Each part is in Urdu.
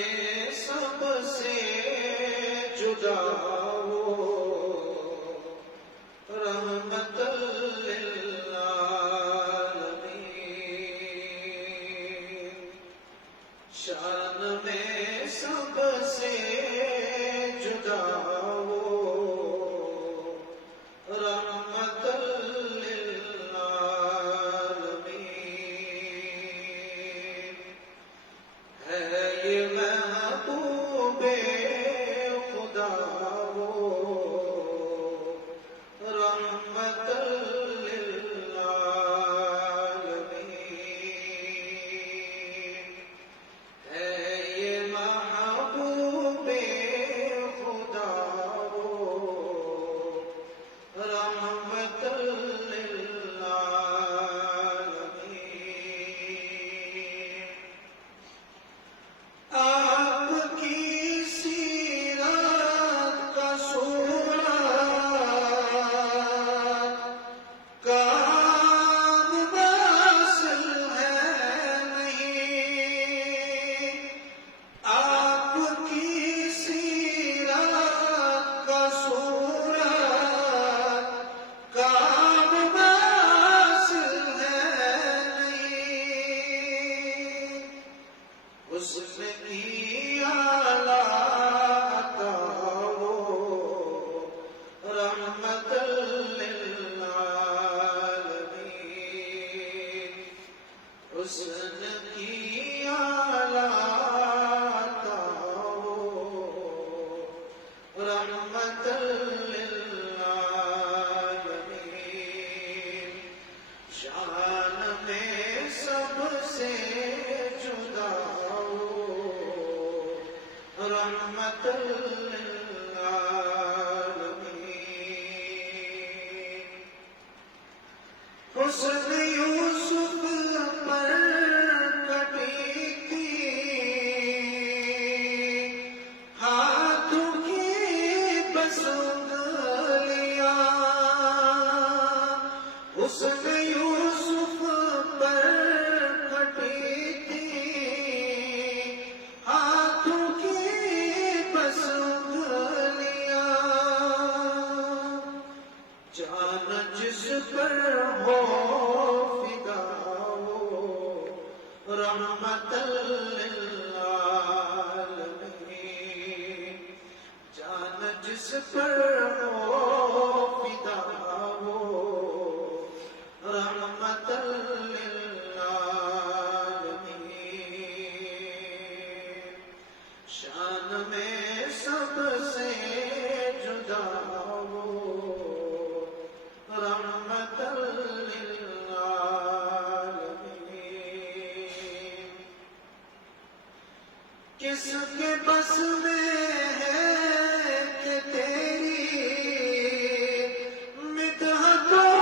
میں سب سے جدا ہو، رحمت للعالمین، شان میں سب سے جدا ہو، رحمت للعالمین، ہے یہ محبوب خدا ہو، رحمت للعالمین، ہے یہ محبوب خدا ہو، رحمت للعالمین، آپ کی سیرت کا صورت کام واصل ہے نہیں، آپ کی سیرت کا صورت کام واصل ہے نہیں، حسن کی اعلیٰ عطا ہو، رحمت للعالمین، حسن کی اعلیٰ عطا ہو، رحمت للعالمین، شان میں سب سے جدا ہو، رحمت للعالمین، حسن یوسف پر کٹی تھی ہاتھوں کی بس انگلیاں، حسن یوسف پر کٹی تھی ہاتھوں کی بس انگلیاں، جان جس پر ہو فدا ہو، رحمت للعالمین، جان جس پر ہو فدا ہو، رحمت للعالمین، شان میں سب سے جدا ہو، رحمت للعالمین، کس کے بس میں ہے کہ تیری مدحتوں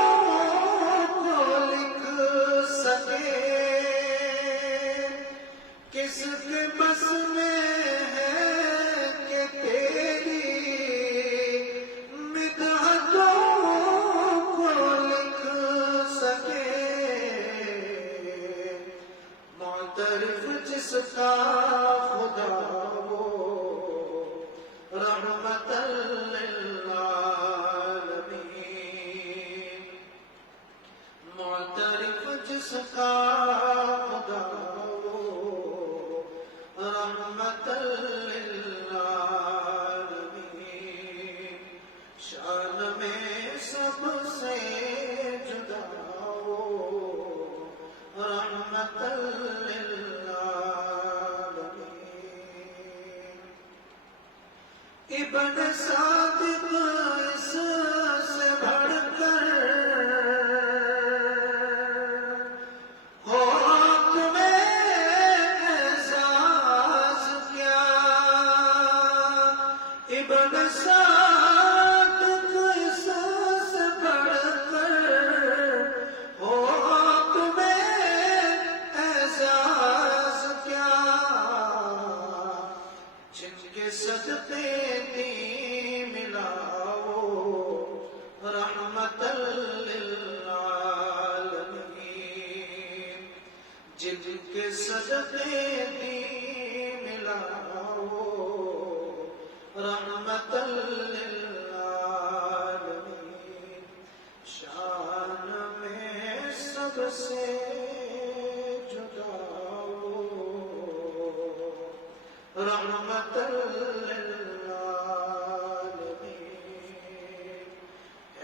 کو لکھ سکے، کس کے بس میں ہے کہ تیری مدحتوں کو لکھ سکے، معترف جس کا خدا ہو، رحمت للعالمین، معترف جس کا خدا ہو، رحمت للعالمین، شان میں سب سے جدا ہو، رحمت للعالمین، ابن صادق اس سے بڑھ کر ہو تمہیں احساس کیا، ابن صادق اس سے بڑھ کر ہو تمہیں احساس کیا، جن کے صدقے دی ملا ہو، رحمت للعالمین، جن کے صدقے دی ملا سے جدا ہو رحمت للعالمین